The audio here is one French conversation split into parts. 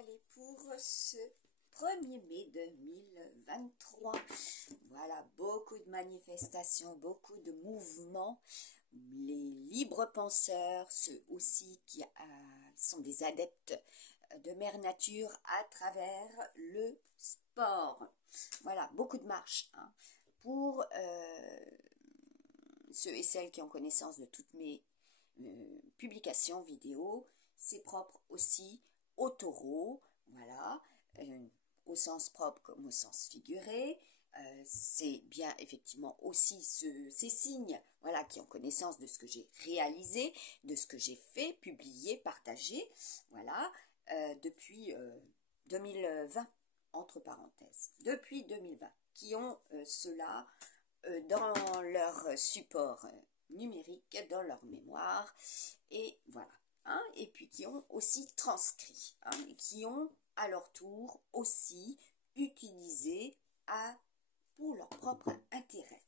Allez, pour ce 1er mai 2023, voilà, beaucoup de manifestations, beaucoup de mouvements. Les libres penseurs, ceux aussi qui sont des adeptes de mère nature à travers le sport. Voilà, beaucoup de marches. Pour ceux et celles qui ont connaissance de toutes mes publications vidéo, c'est propre aussi au taureau, voilà, au sens propre comme au sens figuré. C'est bien effectivement aussi ces signes, voilà, qui ont connaissance de ce que j'ai réalisé, de ce que j'ai fait, publié, partagé, voilà, depuis 2020, entre parenthèses, depuis 2020, qui ont cela dans leur support numérique, dans leur mémoire, et voilà. Et puis qui ont aussi transcrit, et qui ont à leur tour aussi utilisé pour leur propre intérêt.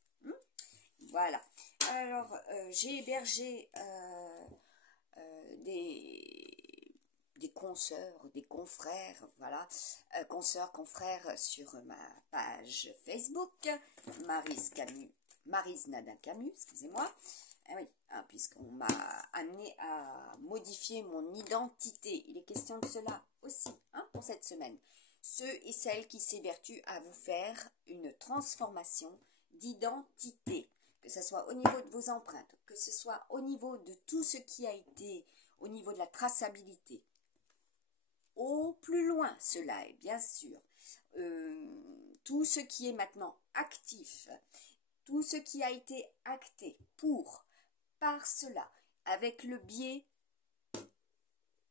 Voilà. Alors, j'ai hébergé des consoeurs, des confrères, voilà, consoeurs, confrères sur ma page Facebook, Maryse Nadin Camus, excusez-moi. Oui, puisqu'on m'a amené à modifier mon identité. Il est question de cela aussi, pour cette semaine. Ceux et celles qui s'évertuent à vous faire une transformation d'identité, que ce soit au niveau de vos empreintes, que ce soit au niveau de tout ce qui a été au niveau de la traçabilité. Au plus loin, cela est bien sûr tout ce qui est maintenant actif, tout ce qui a été acté par cela, avec le biais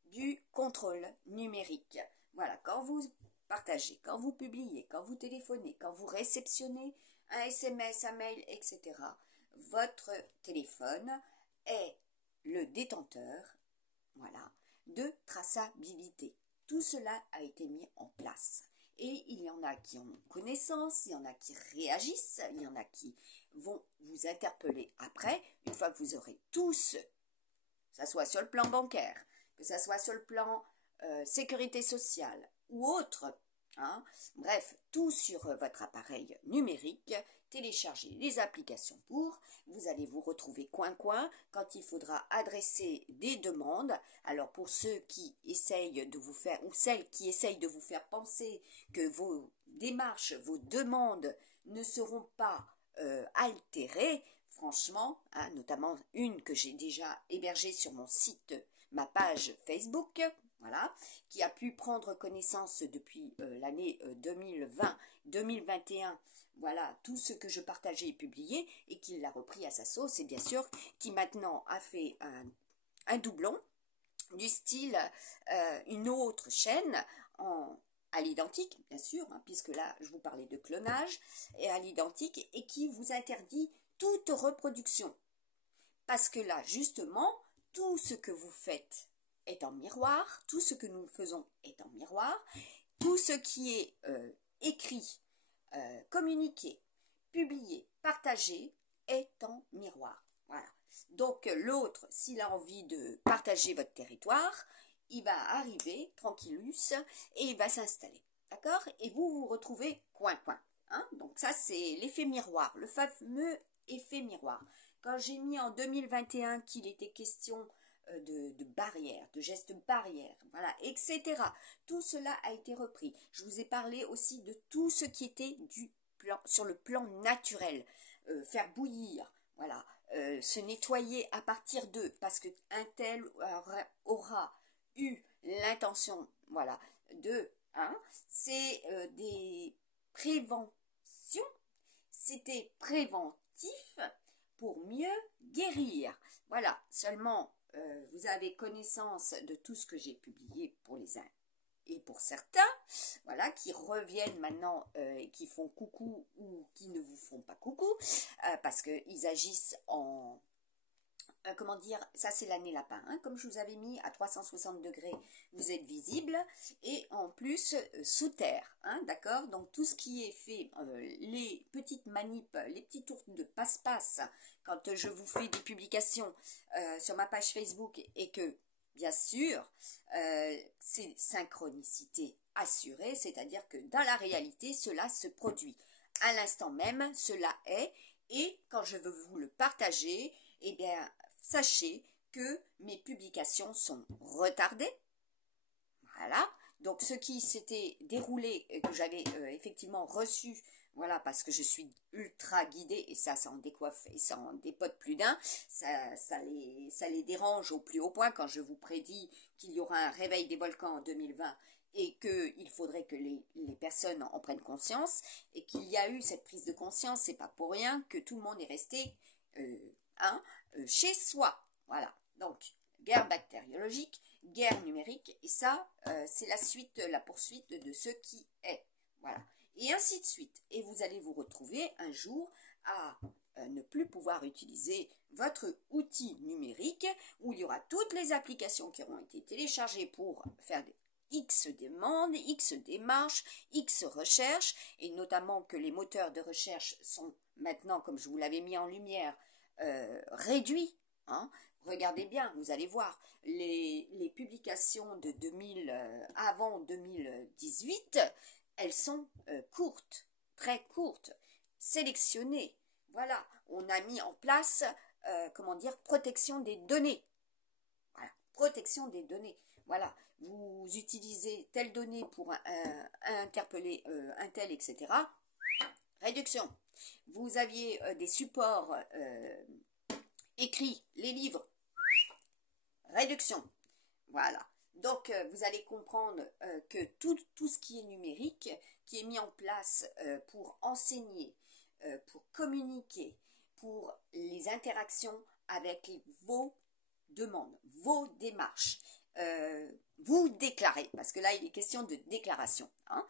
du contrôle numérique. Voilà, quand vous partagez, quand vous publiez, quand vous téléphonez, quand vous réceptionnez un SMS, un mail, etc., votre téléphone est le détenteur, voilà, de traçabilité. Tout cela a été mis en place. Et il y en a qui en ont connaissance, il y en a qui réagissent, il y en a qui vont vous interpeller après, une fois que vous aurez tous, que ça soit sur le plan bancaire, que ça soit sur le plan sécurité sociale ou autre, bref, tout sur votre appareil numérique, téléchargez les applications vous allez vous retrouver coin-coin quand il faudra adresser des demandes. Alors pour ceux qui essayent de vous faire, ou celles qui essayent de vous faire penser que vos démarches, vos demandes ne seront pas altérées, franchement, notamment une que j'ai déjà hébergée sur mon site, ma page Facebook, voilà, qui a pu prendre connaissance depuis l'année 2020-2021, voilà, tout ce que je partageais et publié, et qui l'a repris à sa sauce, et bien sûr, qui maintenant a fait un doublon, du style une autre chaîne, à l'identique, bien sûr, puisque là, je vous parlais de clonage, et à l'identique, et qui vous interdit toute reproduction. Parce que là, justement, tout ce que vous faites est en miroir, tout ce que nous faisons est en miroir, tout ce qui est écrit, communiqué, publié, partagé est en miroir. Voilà. Donc l'autre, s'il a envie de partager votre territoire, il va arriver tranquillus et il va s'installer. D'accord? Et vous vous retrouvez coin-coin. Donc ça, c'est l'effet miroir, le fameux effet miroir. Quand j'ai mis en 2021 qu'il était question de barrières, de gestes barrières, voilà, etc. Tout cela a été repris. Je vous ai parlé aussi de tout ce qui était sur le plan naturel. Faire bouillir, voilà, se nettoyer à partir d'eux, parce qu'un tel aura eu l'intention, voilà, c'est des préventions, c'était préventif pour mieux guérir. Voilà, seulement vous avez connaissance de tout ce que j'ai publié pour les uns et pour certains, voilà, qui reviennent maintenant et qui font coucou ou qui ne vous font pas coucou, parce qu'ils agissent en... comment dire, ça c'est l'année lapin, comme je vous avais mis à 360 degrés, vous êtes visible, et en plus sous terre, d'accord, donc tout ce qui est fait, les petites manips, les petits tours de passe-passe, quand je vous fais des publications sur ma page Facebook et que bien sûr, c'est synchronicité assurée, c'est-à-dire que dans la réalité, cela se produit. À l'instant même, cela est, et quand je veux vous le partager, eh bien, sachez que mes publications sont retardées. Voilà. Donc, ce qui s'était déroulé, que j'avais effectivement reçu, voilà, parce que je suis ultra guidée, et ça en décoiffe et ça en dépote plus d'un, ça les dérange au plus haut point quand je vous prédis qu'il y aura un réveil des volcans en 2020 et qu'il faudrait que les personnes en prennent conscience, et qu'il y a eu cette prise de conscience, c'est pas pour rien que tout le monde est resté hein, chez soi. Voilà. Donc, guerre bactériologique, guerre numérique, et ça, c'est la suite, la poursuite de ce qui est. Voilà. Et ainsi de suite. Et vous allez vous retrouver un jour à ne plus pouvoir utiliser votre outil numérique, où il y aura toutes les applications qui auront été téléchargées pour faire des X demandes, X démarches, X recherches, et notamment que les moteurs de recherche sont maintenant, comme je vous l'avais mis en lumière, réduits. Hein. Regardez bien, vous allez voir, les publications de 2000, avant 2018, elles sont courtes, très courtes, sélectionnées. Voilà, on a mis en place, comment dire, protection des données. Voilà, protection des données. Voilà, vous utilisez telle donnée pour interpeller un tel, etc. Réduction. Vous aviez des supports écrits, les livres. Réduction. Voilà. Donc, vous allez comprendre que tout ce qui est numérique, qui est mis en place pour enseigner, pour communiquer, pour les interactions avec vos demandes, vos démarches, vous déclarez, parce que là, il est question de déclaration, hein,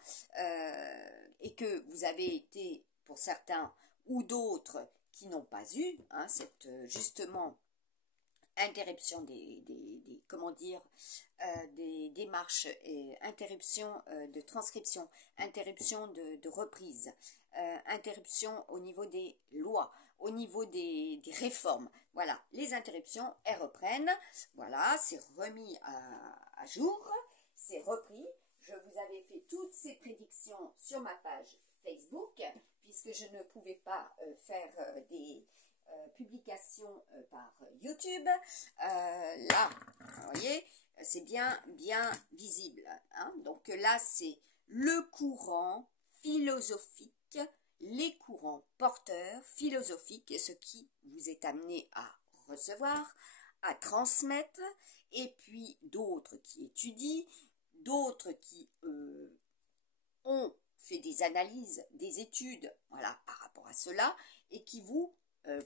et que vous avez été, pour certains ou d'autres qui n'ont pas eu, hein, cette, justement, interruption comment dire, des démarches, et interruption de transcription, interruption de reprise, interruption au niveau des lois, au niveau des réformes. Voilà, les interruptions, elles reprennent. Voilà, c'est remis à jour, c'est repris. Je vous avais fait toutes ces prédictions sur ma page Facebook, puisque je ne pouvais pas faire des publication par YouTube. Là, vous voyez, c'est bien visible. Hein. Donc là, c'est le courant philosophique, les courants porteurs philosophiques, ce qui vous est amené à recevoir, à transmettre, et puis d'autres qui étudient, d'autres qui ont fait des analyses, des études, voilà, par rapport à cela, et qui vous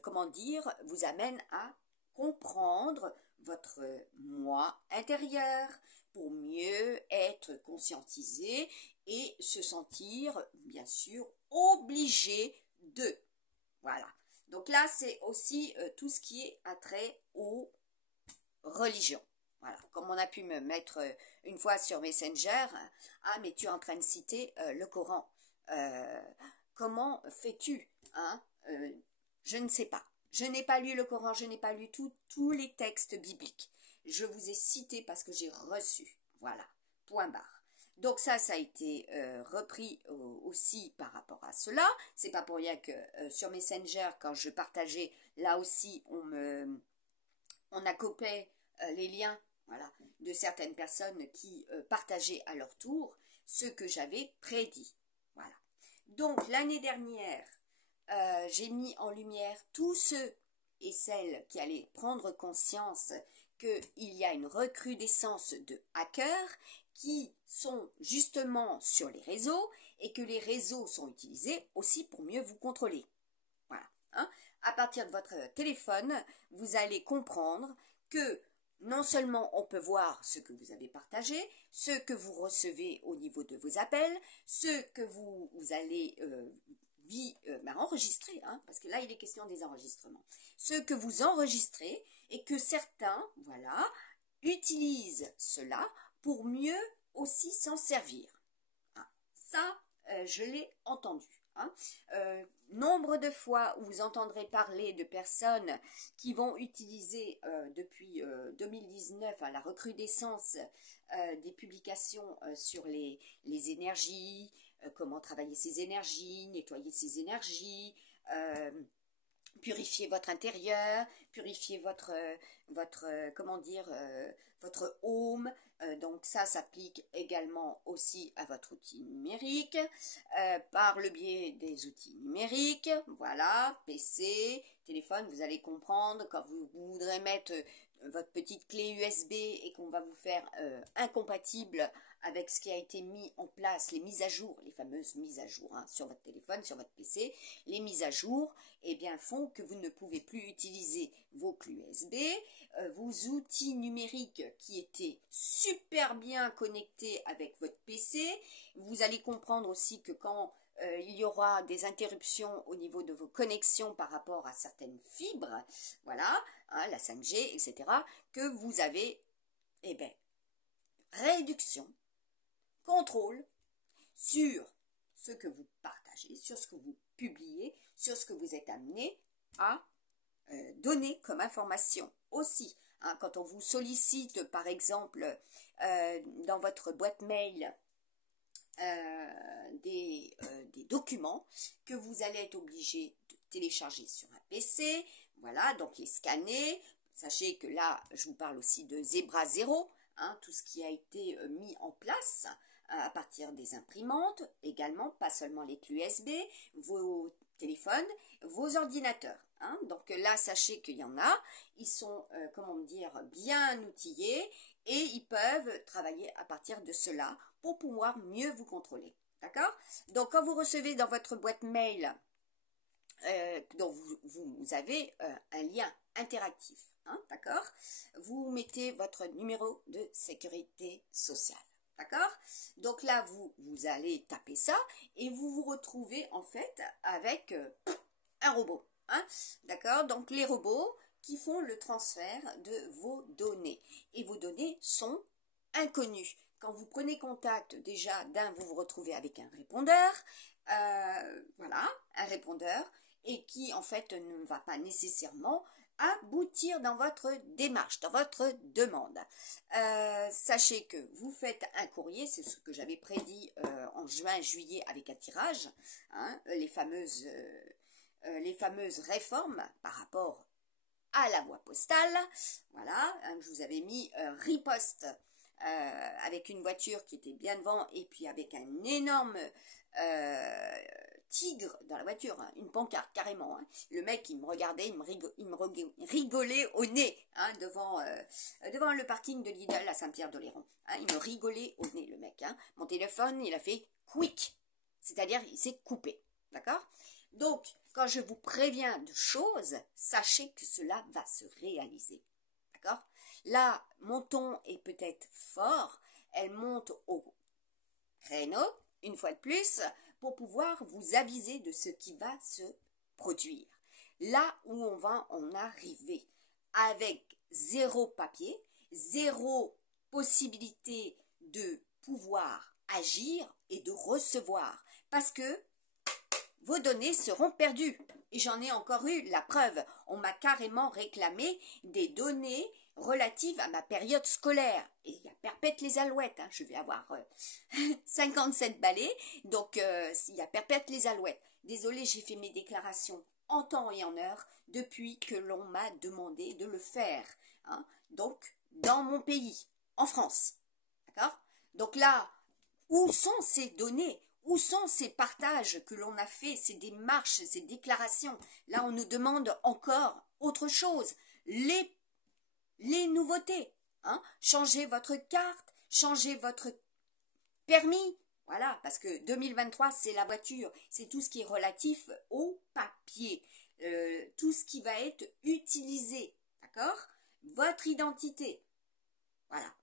comment dire, vous amène à comprendre votre moi intérieur pour mieux être conscientisé et se sentir, bien sûr, obligé de. Voilà. Donc là, c'est aussi tout ce qui est attrait aux religions. Voilà. Comme on a pu me mettre une fois sur Messenger, ah, mais tu es en train de citer le Coran. Comment fais-tu, hein, je ne sais pas. Je n'ai pas lu le Coran, je n'ai pas lu tous les textes bibliques. Je vous ai cité parce que j'ai reçu. Voilà, point barre. Donc ça a été repris aussi par rapport à cela. C'est pas pour rien que sur Messenger, quand je partageais, là aussi, on accopait les liens, voilà, de certaines personnes qui partageaient à leur tour ce que j'avais prédit. Voilà. Donc l'année dernière, j'ai mis en lumière tous ceux et celles qui allaient prendre conscience qu'il y a une recrudescence de hackers qui sont justement sur les réseaux, et que les réseaux sont utilisés aussi pour mieux vous contrôler. Voilà. Hein. À partir de votre téléphone, vous allez comprendre que non seulement on peut voir ce que vous avez partagé, ce que vous recevez au niveau de vos appels, ce que vous allez enregistrer, hein, parce que là il est question des enregistrements, ce que vous enregistrez, et que certains, voilà, utilisent cela pour mieux aussi s'en servir. Ah, ça, je l'ai entendu. hein. Nombre de fois où vous entendrez parler de personnes qui vont utiliser depuis 2019 la recrudescence des publications sur les énergies, comment travailler ses énergies, nettoyer ses énergies, purifier votre intérieur, purifier comment dire, votre home. Donc ça s'applique également aussi à votre outil numérique, par le biais des outils numériques, voilà, PC, téléphone, vous allez comprendre quand vous voudrez mettre votre petite clé USB et qu'on va vous faire incompatible avec ce qui a été mis en place, les mises à jour, les fameuses mises à jour hein, sur votre téléphone, sur votre PC, les mises à jour eh bien, font que vous ne pouvez plus utiliser vos clés USB, vos outils numériques qui étaient super bien connectés avec votre PC. Vous allez comprendre aussi que quand il y aura des interruptions au niveau de vos connexions par rapport à certaines fibres, voilà, hein, la 5G, etc., que vous avez, eh bien, réduction, contrôle sur ce que vous partagez, sur ce que vous publiez, sur ce que vous êtes amené à donner comme information aussi. Hein, quand on vous sollicite, par exemple, dans votre boîte mail, des documents que vous allez être obligé de télécharger sur un PC, voilà, donc les scanner. Sachez que là, je vous parle aussi de Zebra Zero, hein, tout ce qui a été mis en place à partir des imprimantes, également, pas seulement les clés USB, vos téléphones, vos ordinateurs. Hein. Donc là, sachez qu'il y en a, ils sont, comment dire, bien outillés et ils peuvent travailler à partir de cela pour pouvoir mieux vous contrôler. D'accord? Donc quand vous recevez dans votre boîte mail, donc vous avez un lien interactif, hein, d'accord? Vous mettez votre numéro de sécurité sociale. D'accord? Donc là, vous allez taper ça et vous vous retrouvez en fait avec un robot. Hein? D'accord? Donc les robots qui font le transfert de vos données. Et vos données sont inconnues. Quand vous prenez contact déjà vous vous retrouvez avec un répondeur. Voilà, un répondeur. Et qui en fait ne va pas nécessairement aboutir dans votre démarche, dans votre demande. Sachez que vous faites un courrier, c'est ce que j'avais prédit en juin-juillet avec un tirage, hein, les fameuses réformes par rapport à la voie postale, voilà, hein, je vous avais mis riposte avec une voiture qui était bien devant et puis avec un énorme tigre dans la voiture, hein, une pancarte carrément. Hein. Le mec, il me regardait, il me rigolait au nez hein, devant le parking de Lidl à Saint-Pierre-d'Oléron. Hein, il me rigolait au nez, le mec. Hein. Mon téléphone, il a fait quick, c'est-à-dire il s'est coupé. D'accord? Donc, quand je vous préviens de choses, sachez que cela va se réaliser. D'accord? Là, mon ton est peut-être fort, elle monte au créneau, une fois de plus, pour pouvoir vous aviser de ce qui va se produire. Là où on va en arriver, avec zéro papier, zéro possibilité de pouvoir agir et de recevoir, parce que vos données seront perdues. Et j'en ai encore eu la preuve. On m'a carrément réclamé des données relatives à ma période scolaire. Et il y a perpète les alouettes. Hein. Je vais avoir 57 balais. Donc, il y a perpète les alouettes. Désolée, j'ai fait mes déclarations en temps et en heure depuis que l'on m'a demandé de le faire. Hein. Donc, dans mon pays, en France. D'accord? Donc là, où sont ces données? Où sont ces partages que l'on a fait, ces démarches, ces déclarations? Là, on nous demande encore autre chose. Les nouveautés. Hein? Changez votre carte, changez votre permis. Voilà, parce que 2023, c'est la voiture. C'est tout ce qui est relatif au papier. Tout ce qui va être utilisé. D'accord? Votre identité. Voilà.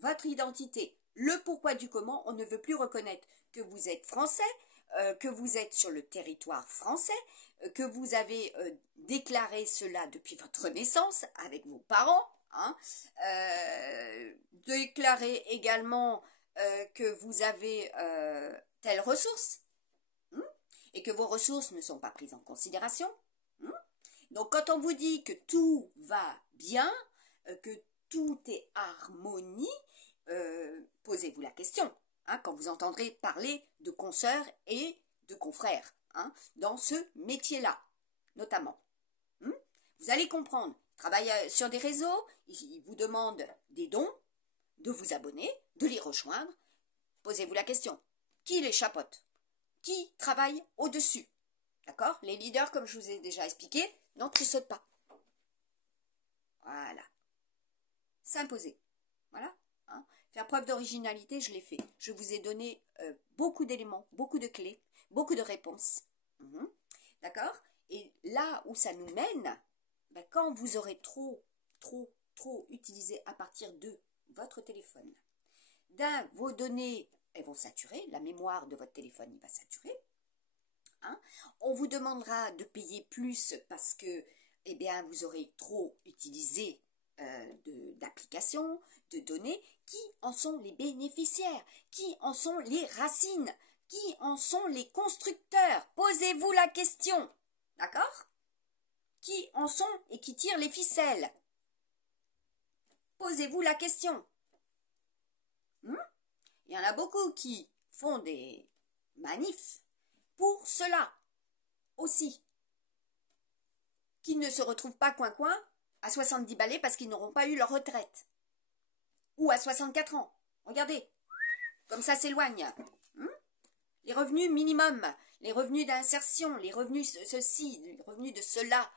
Votre identité. Le pourquoi du comment, on ne veut plus reconnaître que vous êtes français, que vous êtes sur le territoire français, que vous avez déclaré cela depuis votre naissance avec vos parents, hein, déclaré également que vous avez telle ressource, et que vos ressources ne sont pas prises en considération. Donc quand on vous dit que tout va bien, que tout est harmonie, posez-vous la question, quand vous entendrez parler de consoeurs et de confrères, dans ce métier-là, notamment. Vous allez comprendre, ils travaillent sur des réseaux, ils vous demandent des dons, de vous abonner, de les rejoindre. Posez-vous la question, qui les chapeaute? Qui travaille au-dessus? D'accord? Les leaders, comme je vous ai déjà expliqué, n'entre-sautent pas. Voilà. S'imposer. Voilà. Faire preuve d'originalité, je l'ai fait. Je vous ai donné beaucoup d'éléments, beaucoup de clés, beaucoup de réponses. D'accord? Et là où ça nous mène, quand vous aurez trop utilisé à partir de votre téléphone, vos données, elles vont saturer, la mémoire de votre téléphone, il va saturer. On vous demandera de payer plus parce que vous aurez trop utilisé d'applications, de données. Qui en sont les bénéficiaires? Qui en sont les racines? Qui en sont les constructeurs? Posez-vous la question. D'accord? Qui en sont et qui tirent les ficelles? Posez-vous la question. Il y en a beaucoup qui font des manifs pour cela aussi. Qui ne se retrouvent pas coin-coin à 70 balais parce qu'ils n'auront pas eu leur retraite. Ou à 64 ans. Regardez, comme ça s'éloigne. Les revenus minimum, les revenus d'insertion, les revenus ceci, les revenus de cela,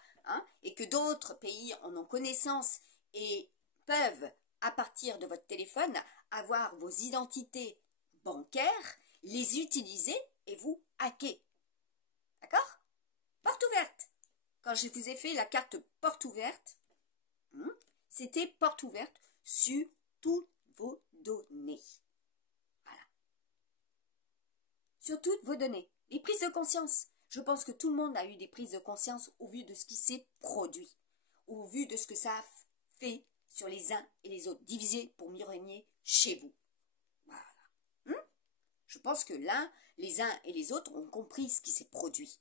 et que d'autres pays en ont connaissance et peuvent, à partir de votre téléphone, avoir vos identités bancaires, les utiliser et vous hacker. D'accord? Porte ouverte. Quand je vous ai fait la carte porte ouverte, c'était porte ouverte sur toutes vos données. Voilà. Sur toutes vos données. Les prises de conscience. Je pense que tout le monde a eu des prises de conscience au vu de ce qui s'est produit. Au vu de ce que ça a fait sur les uns et les autres. Divisé pour mieux régner chez vous. Voilà. Je pense que les uns et les autres ont compris ce qui s'est produit.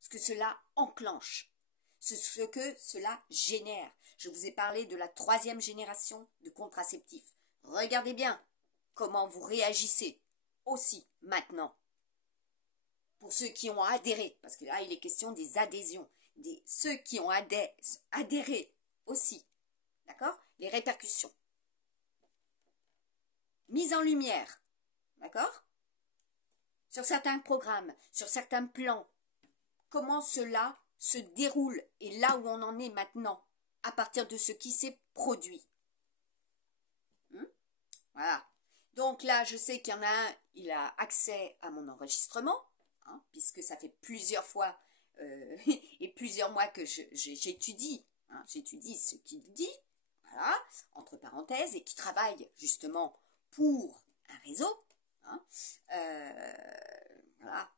Ce que cela enclenche. Ce que cela génère. Je vous ai parlé de la 3e génération de contraceptifs. Regardez bien comment vous réagissez aussi maintenant. Pour ceux qui ont adhéré, parce que là il est question des adhésions, ceux qui ont adhéré aussi, d'accord? Les répercussions. Mise en lumière, d'accord? Sur certains programmes, sur certains plans, comment cela se déroule et là où on en est maintenant, à partir de ce qui s'est produit. Voilà. Donc là, je sais qu'il y en a un, il a accès à mon enregistrement, puisque ça fait plusieurs fois et plusieurs mois que j'étudie, j'étudie ce qu'il dit, voilà, entre parenthèses, et qui travaille justement pour un réseau, voilà,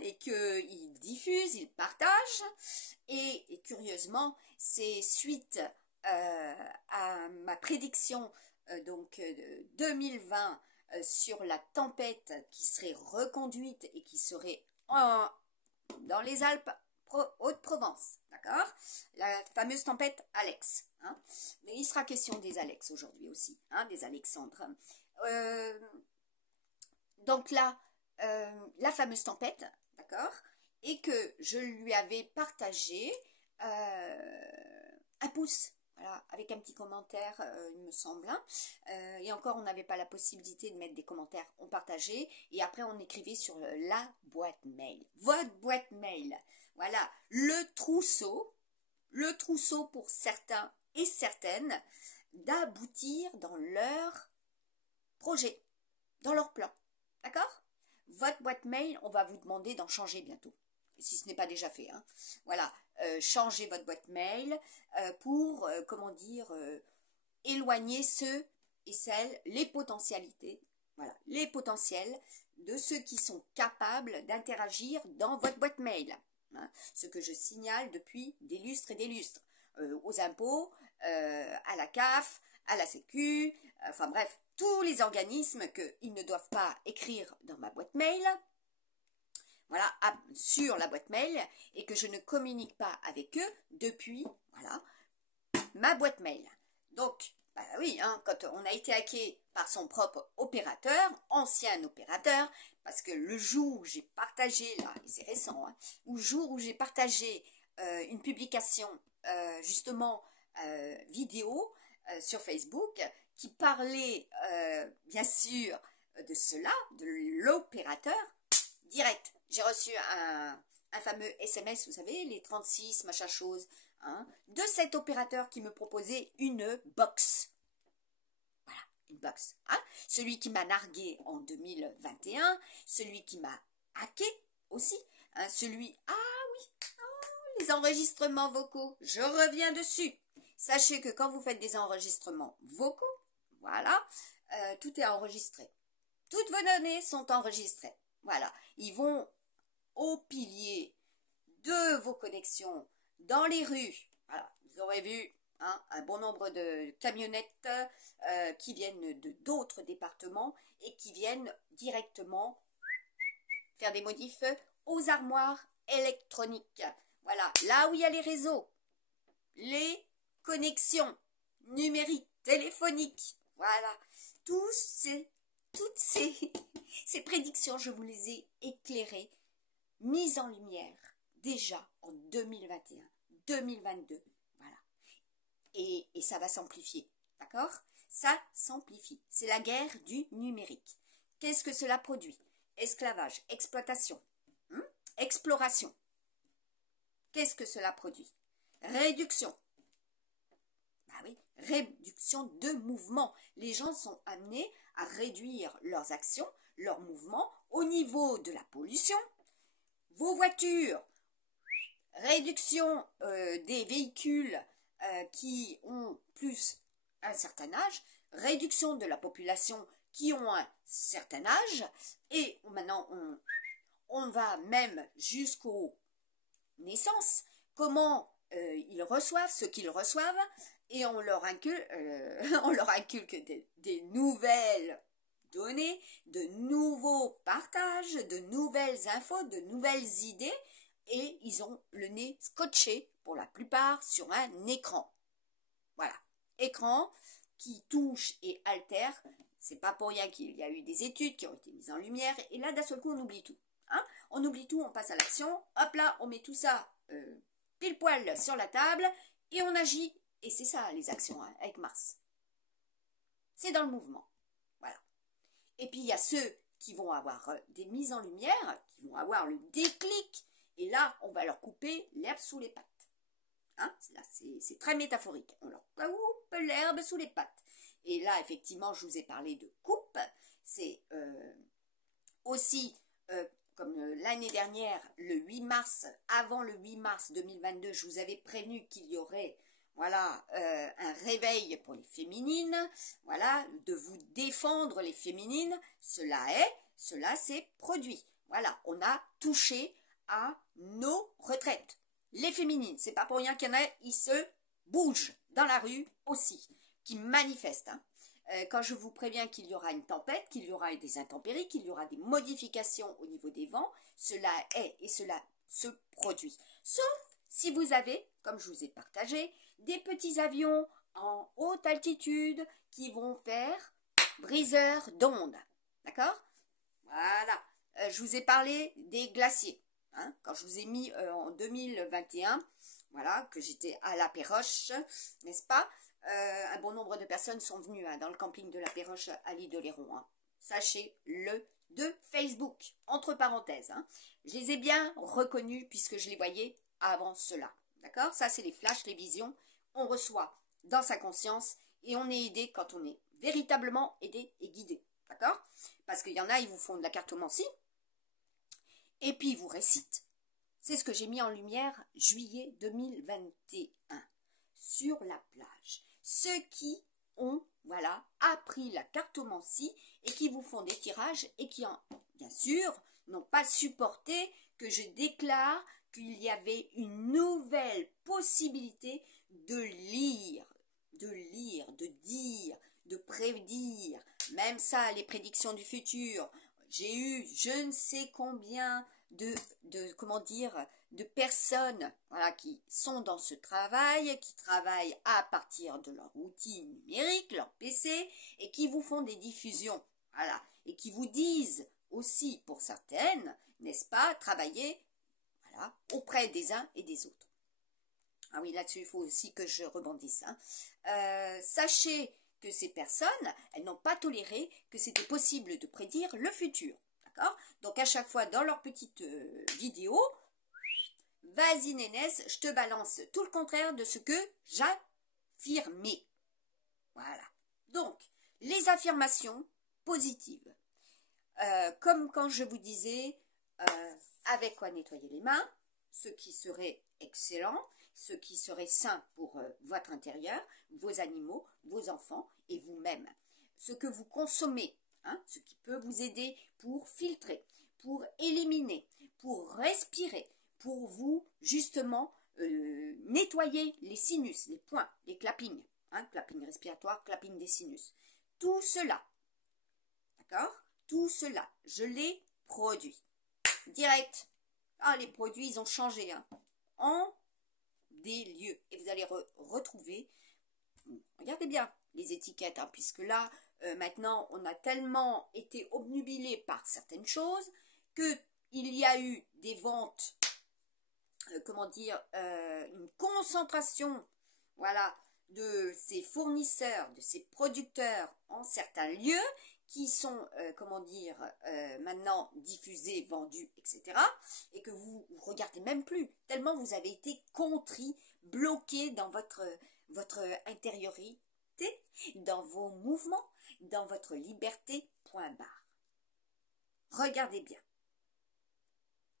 et qu'il diffuse, il partage, et curieusement, c'est suite à ma prédiction 2020 sur la tempête qui serait reconduite et qui serait dans les Alpes Haute-Provence, d'accord? La fameuse tempête Alex. Mais il sera question des Alex aujourd'hui aussi, des Alexandres. Donc là, la fameuse tempête, d'accord? Et que je lui avais partagé un pouce. Voilà, avec un petit commentaire, il me semble. Et encore, on n'avait pas la possibilité de mettre des commentaires. On partageait et après, on écrivait sur la boîte mail. Votre boîte mail. Voilà, le trousseau pour certains et certaines d'aboutir dans leur projet, dans leur plan. D'accord? Votre boîte mail, on va vous demander d'en changer bientôt. Si ce n'est pas déjà fait. Voilà, changez votre boîte mail pour, éloigner ceux et celles, les potentialités, voilà, les potentiels de ceux qui sont capables d'interagir dans votre boîte mail. Ce que je signale depuis des lustres et des lustres. Aux impôts, à la CAF, à la Sécu, enfin bref, tous les organismes qu'ils ne doivent pas écrire dans ma boîte mail. voilà, sur la boîte mail et que je ne communique pas avec eux depuis, voilà, ma boîte mail. Donc, bah oui, hein, quand on a été hacké par son propre opérateur, ancien opérateur, parce que le jour où j'ai partagé, là, et c'est récent, hein, le jour où j'ai partagé une publication, justement, vidéo sur Facebook, qui parlait, bien sûr, de cela, de l'opérateur, direct. J'ai reçu un fameux SMS, vous savez, les 36, machin chose, hein, de cet opérateur qui me proposait une box. Voilà, une box. Hein. Celui qui m'a nargué en 2021, celui qui m'a hacké aussi, hein, celui... Ah oui, oh, les enregistrements vocaux, je reviens dessus. Sachez que quand vous faites des enregistrements vocaux, voilà, tout est enregistré. Toutes vos données sont enregistrées. Voilà, ils vont au pilier de vos connexions dans les rues. Voilà, vous aurez vu hein, un bon nombre de camionnettes qui viennent de d'autres départements et qui viennent directement faire des modifs aux armoires électroniques. Voilà, là où il y a les réseaux, les connexions numériques, téléphoniques. Voilà, toutes ces prédictions, je vous les ai éclairées, mises en lumière déjà en 2021, 2022. Voilà. Et ça va s'amplifier. D'accord? Ça s'amplifie. C'est la guerre du numérique. Qu'est-ce que cela produit? Esclavage, exploitation, exploration. Qu'est-ce que cela produit? Réduction. Bah oui, réduction de mouvement. Les gens sont amenés à réduire leurs actions, leurs mouvements au niveau de la pollution. Vos voitures, réduction des véhicules qui ont plus un certain âge, réduction de la population qui ont un certain âge, et maintenant on va même jusqu'aux naissances, comment ils reçoivent ce qu'ils reçoivent, et on leur inculque des nouvelles données, de nouveaux partages, de nouvelles infos, de nouvelles idées, et ils ont le nez scotché, pour la plupart, sur un écran. Voilà, écran qui touche et altère. C'est pas pour rien qu'il y a eu des études qui ont été mises en lumière, et là, d'un seul coup, on oublie tout. Hein, on oublie tout, on passe à l'action, hop là, on met tout ça pile poil sur la table, et on agit. Et c'est ça, les actions hein, avec Mars. C'est dans le mouvement. Voilà. Et puis, il y a ceux qui vont avoir des mises en lumière, qui vont avoir le déclic, et là, on va leur couper l'herbe sous les pattes. Hein, c'est très métaphorique. On leur coupe l'herbe sous les pattes. Et là, effectivement, je vous ai parlé de coupe. C'est aussi, comme l'année dernière, le 8 mars, avant le 8 mars 2022, je vous avais prévenu qu'il y aurait voilà, un réveil pour les féminines, voilà, de vous défendre les féminines, cela s'est produit. Voilà, on a touché à nos retraites. Les féminines, c'est pas pour rien qu'il y en a, ils se bougent dans la rue aussi, qui manifestent. Hein. Quand je vous préviens qu'il y aura une tempête, qu'il y aura des intempéries, qu'il y aura des modifications au niveau des vents, cela est et cela se produit. Sauf si vous avez, comme je vous ai partagé, des petits avions en haute altitude qui vont faire briseurs d'ondes. D'accord? Voilà. Je vous ai parlé des glaciers. Hein, quand je vous ai mis en 2021, voilà, que j'étais à la Péroche, n'est-ce pas? Un bon nombre de personnes sont venues hein, dans le camping de la Péroche à l'île d'Oléron. Hein. Sachez-le de Facebook, entre parenthèses. Hein. Je les ai bien reconnus puisque je les voyais avant cela. D'accord? Ça, c'est les flashs, les visions. On reçoit dans sa conscience et on est aidé quand on est véritablement aidé et guidé. D'accord? Parce qu'il y en a, ils vous font de la cartomancie. Et puis, ils vous récitent. C'est ce que j'ai mis en lumière juillet 2021 sur la plage. Ceux qui ont, voilà, appris la cartomancie et qui vous font des tirages et qui, bien sûr, n'ont pas supporté que je déclare qu'il y avait une nouvelle possibilité de lire, de dire, de prédire. Même ça, les prédictions du futur. J'ai eu je ne sais combien comment dire, de personnes, voilà, qui sont dans ce travail, qui travaillent à partir de leur outil numérique, leur PC, et qui vous font des diffusions, voilà, et qui vous disent aussi, pour certaines, n'est-ce pas, travailler, voilà, auprès des uns et des autres. Ah oui, là-dessus, il faut aussi que je rebondisse. Sachez que ces personnes, elles n'ont pas toléré que c'était possible de prédire le futur. D'accord? Donc, à chaque fois, dans leur petite vidéo, vas-y, Nénès, je te balance tout le contraire de ce que j'affirmais. Voilà. Donc, les affirmations positives. Comme quand je vous disais, avec quoi nettoyer les mains, ce qui serait excellent, ce qui serait sain pour votre intérieur, vos animaux, vos enfants et vous-même. Ce que vous consommez, hein, ce qui peut vous aider pour filtrer, pour éliminer, pour respirer, pour vous justement nettoyer les sinus, les points, les clappings, hein, clapping respiratoire, clapping des sinus. Tout cela, d'accord? Tout cela, je l'ai produit. Direct. Ah, les produits, ils ont changé, hein, en des lieux. Et vous allez retrouver, regardez bien les étiquettes, hein, puisque là, maintenant, on a tellement été obnubilé par certaines choses que il y a eu des ventes, comment dire, une concentration, voilà, de ces fournisseurs, de ces producteurs en certains lieux qui sont, comment dire, maintenant diffusés, vendus, etc. Et que vous ne regardez même plus, tellement vous avez été contrit, bloqué dans votre intériorité, dans vos mouvements, dans votre liberté, point barre. Regardez bien.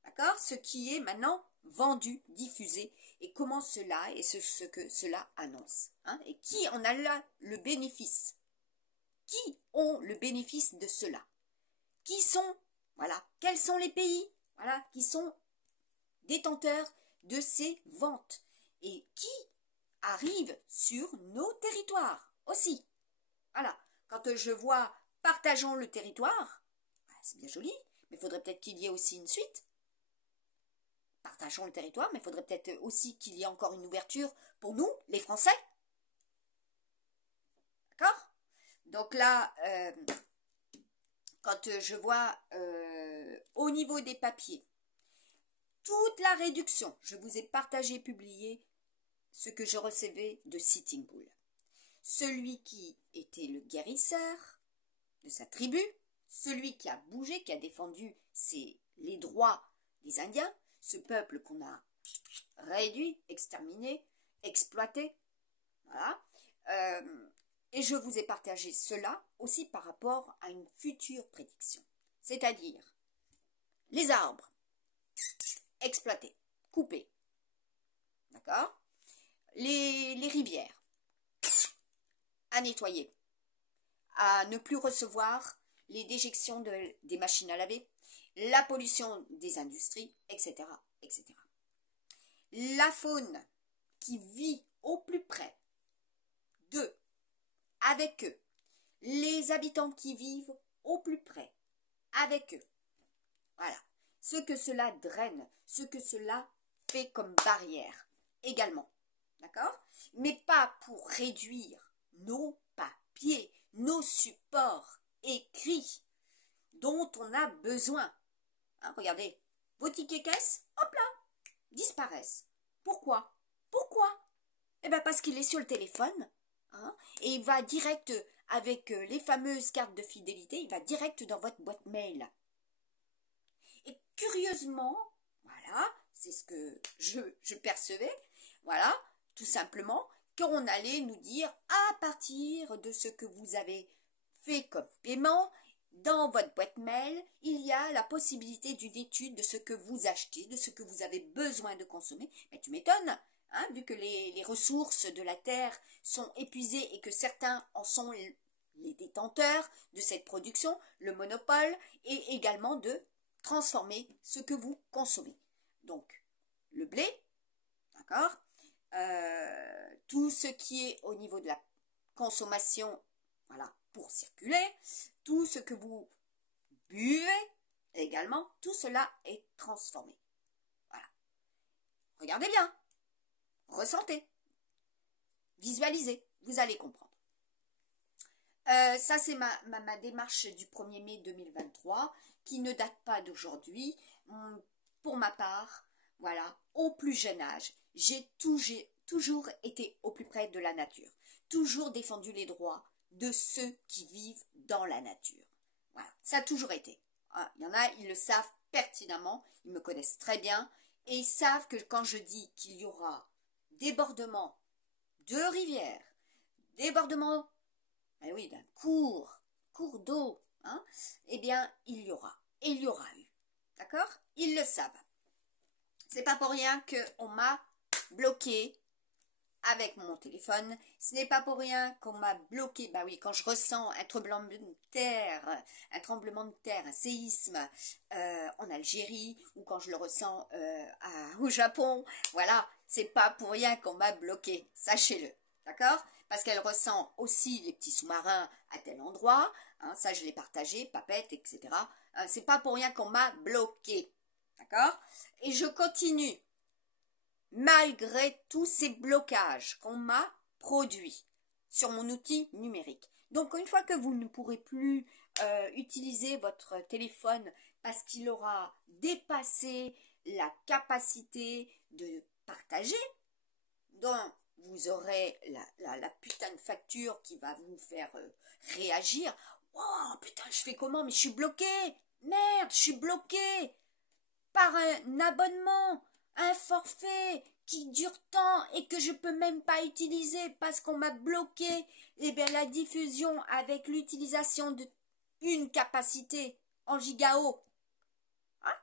D'accord? Ce qui est maintenant vendu, diffusé, et comment cela et ce que cela annonce. Hein? Et qui en a là le bénéfice? Qui ont le bénéfice de cela? Qui sont, voilà, quels sont les pays, voilà, qui sont détenteurs de ces ventes et qui arrivent sur nos territoires aussi. Voilà, quand je vois partageons le territoire, c'est bien joli, mais il faudrait peut-être qu'il y ait aussi une suite. Partageons le territoire, mais il faudrait peut-être aussi qu'il y ait encore une ouverture pour nous, les Français. D'accord? Donc là, quand je vois au niveau des papiers, toute la réduction, je vous ai partagé, publié ce que je recevais de Sitting Bull. Celui qui était le guérisseur de sa tribu, celui qui a bougé, qui a défendu les droits des Indiens, ce peuple qu'on a réduit, exterminé, exploité, voilà. Et je vous ai partagé cela aussi par rapport à une future prédiction. C'est-à-dire, les arbres, exploités, coupés, d'accord? Les rivières, à nettoyer, à ne plus recevoir les déjections des machines à laver, la pollution des industries, etc., etc. La faune qui vit au plus près d'eux, avec eux, les habitants qui vivent au plus près, avec eux. Voilà. Ce que cela draine, ce que cela fait comme barrière également. D'accord? Mais pas pour réduire nos papiers, nos supports écrits dont on a besoin. Hein, regardez, vos tickets caisse, hop là, disparaissent. Pourquoi? Pourquoi? Eh bien parce qu'il est sur le téléphone, hein, et il va direct avec les fameuses cartes de fidélité, il va direct dans votre boîte mail. Et curieusement, voilà, c'est ce que je percevais, voilà, tout simplement, qu'on allait nous dire à partir de ce que vous avez fait comme paiement, dans votre boîte mail, il y a la possibilité d'une étude de ce que vous achetez, de ce que vous avez besoin de consommer. Mais tu m'étonnes, hein, vu que les ressources de la terre sont épuisées et que certains en sont les détenteurs de cette production, le monopole, et également de transformer ce que vous consommez. Donc, le blé, d'accord, tout ce qui est au niveau de la consommation, voilà, pour circuler, tout ce que vous buvez, également, tout cela est transformé. Voilà. Regardez bien, ressentez, visualisez, vous allez comprendre. Ça, c'est ma démarche du 1er mai 2023, qui ne date pas d'aujourd'hui. Pour ma part, voilà, au plus jeune âge, j'ai toujours été au plus près de la nature, toujours défendu les droits de ceux qui vivent dans la nature. Voilà, ça a toujours été. Il y en a, ils le savent pertinemment, ils me connaissent très bien, et ils savent que quand je dis qu'il y aura débordement de rivières, débordement, eh oui, d'un cours d'eau, hein, eh bien, il y aura, et il y aura eu. D'accord? Ils le savent. C'est pas pour rien qu'on m'a bloqué avec mon téléphone. Ce n'est pas pour rien qu'on m'a bloqué. Bah oui, quand je ressens un tremblement de terre, un séisme en Algérie, ou quand je le ressens au Japon, voilà, c'est pas pour rien qu'on m'a bloqué. Sachez-le, d'accord? Parce qu'elle ressent aussi les petits sous-marins à tel endroit. Hein, ça, je l'ai partagé, Papette, etc. C'est pas pour rien qu'on m'a bloqué, d'accord? Et je continue. Malgré tous ces blocages qu'on m'a produits sur mon outil numérique. Donc une fois que vous ne pourrez plus utiliser votre téléphone parce qu'il aura dépassé la capacité de partager, donc vous aurez la putain de facture qui va vous faire réagir. Oh putain, je fais comment? Mais je suis bloqué. Merde, je suis bloqué par un abonnement, un forfait qui dure tant et que je peux même pas utiliser parce qu'on m'a bloqué, eh bien la diffusion avec l'utilisation de une capacité en gigaoctets. Hein?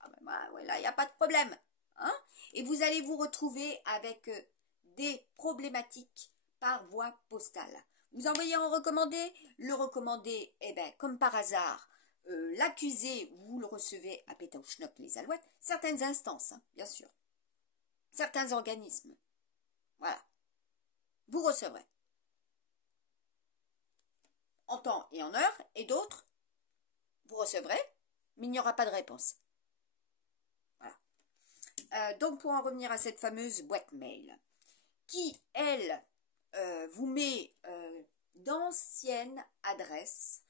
Ah ben bah, ouais, là, il n'y a pas de problème. Hein? Et vous allez vous retrouver avec des problématiques par voie postale. Vous envoyez en recommandé, le recommandé, eh bien, comme par hasard, l'accusé, vous le recevez à Pétaouchnok, les Alouettes, certaines instances, hein, bien sûr, certains organismes, voilà, vous recevrez en temps et en heure, et d'autres, vous recevrez, mais il n'y aura pas de réponse. Voilà. Donc, pour en revenir à cette fameuse boîte mail, qui, elle, vous met d'anciennes adresses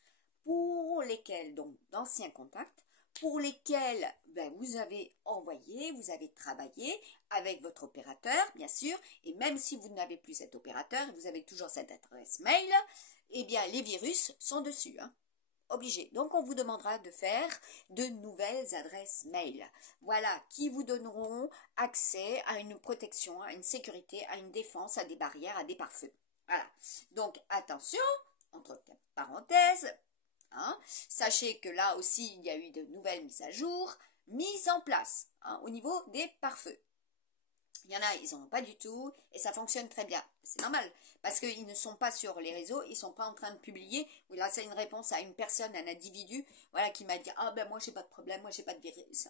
pour lesquels, donc d'anciens contacts, pour lesquels ben, vous avez envoyé, vous avez travaillé avec votre opérateur, bien sûr, et même si vous n'avez plus cet opérateur, vous avez toujours cette adresse mail, eh bien les virus sont dessus, hein, obligé. Donc on vous demandera de faire de nouvelles adresses mail, voilà, qui vous donneront accès à une protection, à une sécurité, à une défense, à des barrières, à des pare-feux. Voilà, donc attention, entre parenthèses, hein. Sachez que là aussi, il y a eu de nouvelles mises à jour, mises en place hein, au niveau des pare-feux. Il y en a, ils n'en ont pas du tout et ça fonctionne très bien. C'est normal parce qu'ils ne sont pas sur les réseaux, ils ne sont pas en train de publier. Oui, là, c'est une réponse à une personne, un individu, voilà, qui m'a dit ah ben moi j'ai pas de problème, moi j'ai pas de virus.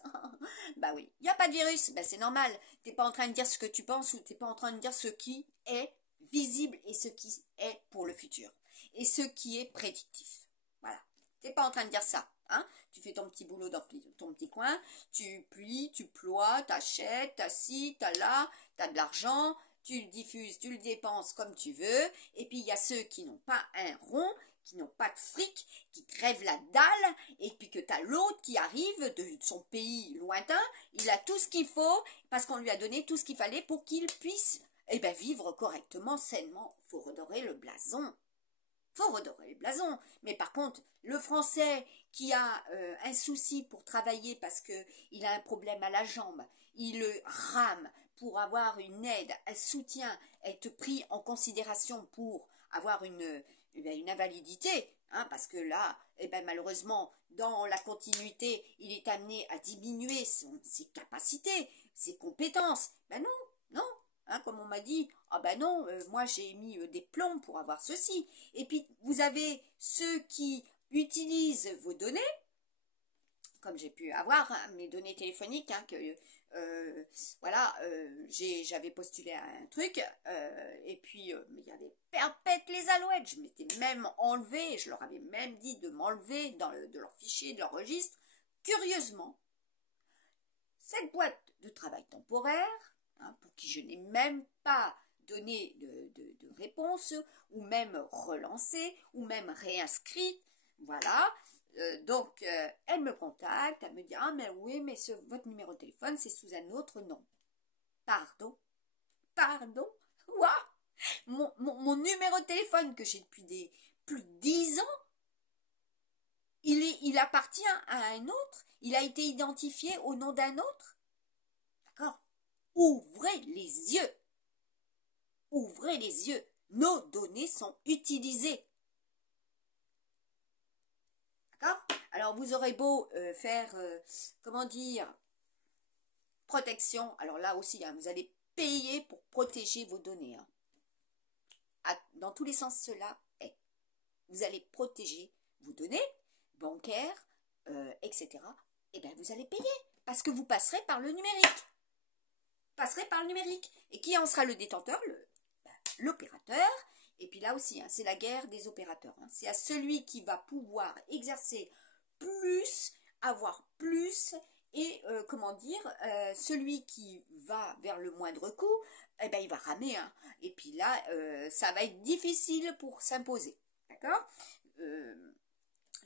Bah oui, il n'y a pas de virus, ben c'est normal. T'es pas en train de dire ce que tu penses ou t'es pas en train de dire ce qui est visible et ce qui est pour le futur et ce qui est prédictif. Voilà. T'es pas en train de dire ça. Hein, tu fais ton petit boulot dans ton petit coin, tu plies, tu ploies, t'achètes, t'as ci, t'as là, t'as de l'argent, tu le diffuses, tu le dépenses comme tu veux, et puis il y a ceux qui n'ont pas un rond, qui n'ont pas de fric, qui crèvent la dalle, et puis que t'as l'autre qui arrive de son pays lointain, il a tout ce qu'il faut, parce qu'on lui a donné tout ce qu'il fallait pour qu'il puisse vivre correctement, sainement. Faut redorer le blason. Faut redorer le blason. Mais par contre, le français qui a un souci pour travailler parce qu'il a un problème à la jambe, il rame pour avoir une aide, un soutien, être pris en considération pour avoir une invalidité, hein, parce que là, malheureusement, dans la continuité, il est amené à diminuer ses capacités, ses compétences. Ben non, non. Hein, comme on m'a dit, ah ben non, moi j'ai mis des plombs pour avoir ceci. Et puis vous avez ceux qui utilisent vos données, comme j'ai pu avoir hein, mes données téléphoniques, hein, que voilà, j'avais postulé à un truc, et puis il y avait perpète les alouettes, je m'étais même enlevé, je leur avais même dit de m'enlever de leur fichier, de leur registre, curieusement, cette boîte de travail temporaire, hein, pour qui je n'ai même pas donné de réponse, ou même relancé, ou même réinscrite, voilà. Donc, elle me contacte, elle me dit « Ah, mais oui, mais votre numéro de téléphone, c'est sous un autre nom. » Pardon? Pardon? Quoi? Mon numéro de téléphone que j'ai depuis plus de 10 ans, il appartient à un autre? Il a été identifié au nom d'un autre? D'accord? Ouvrez les yeux. Ouvrez les yeux. Nos données sont utilisées. D'accord? Alors, vous aurez beau faire, comment dire, protection. Alors là aussi, hein, vous allez payer pour protéger vos données. Hein. Dans tous les sens, cela est. Vous allez protéger vos données bancaires, etc. Et bien, vous allez payer parce que vous passerez par le numérique. Et qui en sera le détenteur? L'opérateur. Et puis là aussi, hein, c'est la guerre des opérateurs. Hein. C'est à celui qui va pouvoir exercer plus, avoir plus, et comment dire, celui qui va vers le moindre coût, eh ben, il va ramer. Hein. Et puis là, ça va être difficile pour s'imposer. D'accord?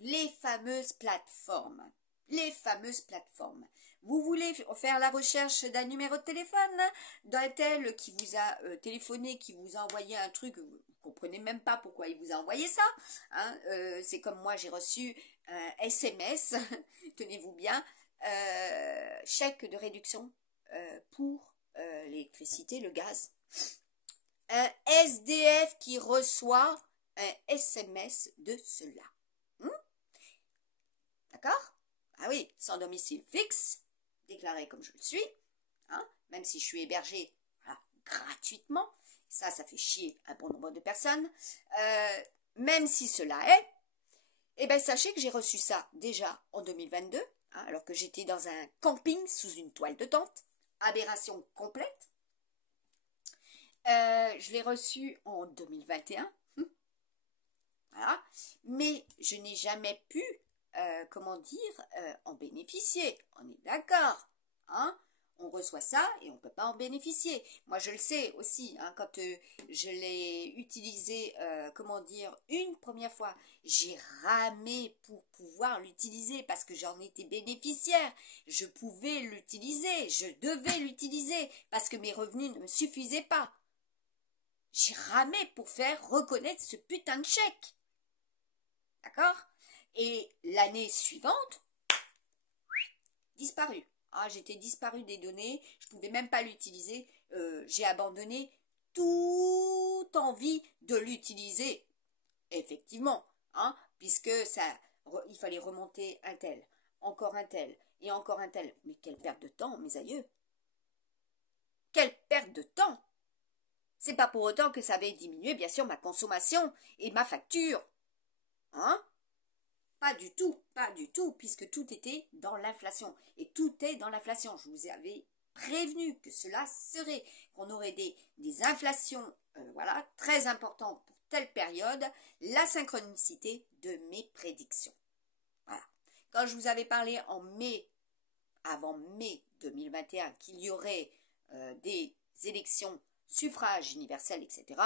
Les fameuses plateformes. Vous voulez faire la recherche d'un numéro de téléphone, d'un tel qui vous a téléphoné, qui vous a envoyé un truc, vous ne comprenez même pas pourquoi il vous a envoyé ça. Hein, c'est comme moi, j'ai reçu un SMS, tenez-vous bien, chèque de réduction pour l'électricité, le gaz. Un SDF qui reçoit un SMS de cela. D'accord? Ah oui, sans domicile fixe, déclaré comme je le suis, hein, même si je suis hébergé voilà, gratuitement, ça fait chier un bon nombre de personnes, même si cela est, eh bien sachez que j'ai reçu ça déjà en 2022, hein, alors que j'étais dans un camping sous une toile de tente, aberration complète. Je l'ai reçu en 2021, voilà, mais je n'ai jamais pu comment dire, en bénéficier. On est d'accord, hein? On reçoit ça et on ne peut pas en bénéficier. Moi, je le sais aussi, hein, quand je l'ai utilisé, comment dire, une première fois, j'ai ramé pour pouvoir l'utiliser parce que j'en étais bénéficiaire. Je pouvais l'utiliser, je devais l'utiliser parce que mes revenus ne me suffisaient pas. J'ai ramé pour faire reconnaître ce putain de chèque. D'accord? Et l'année suivante, disparu. Ah, j'étais disparu des données, je ne pouvais même pas l'utiliser. J'ai abandonné toute envie de l'utiliser. Effectivement, hein, puisque il fallait remonter un tel, encore un tel, et encore un tel. Mais quelle perte de temps, mes aïeux! Quelle perte de temps! C'est pas pour autant que ça avait diminué, bien sûr, ma consommation et ma facture. Hein? Pas du tout, puisque tout était dans l'inflation. Et tout est dans l'inflation. Je vous avais prévenu que cela serait, qu'on aurait des inflations voilà, très importantes pour telle période, la synchronicité de mes prédictions. Voilà. Quand je vous avais parlé en mai, avant mai 2021, qu'il y aurait des élections suffrage universel, etc.,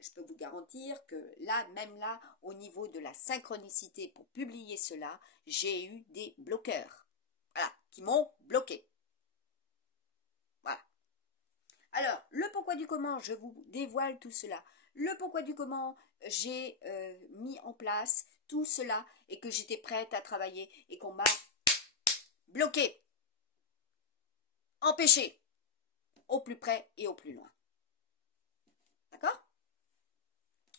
je peux vous garantir que là, même là, au niveau de la synchronicité pour publier cela, j'ai eu des bloqueurs. Voilà, qui m'ont bloqué. Voilà. Alors, le pourquoi du comment, je vous dévoile tout cela. Le pourquoi du comment, j'ai mis en place tout cela et que j'étais prête à travailler et qu'on m'a bloqué, empêché, au plus près et au plus loin. D'accord?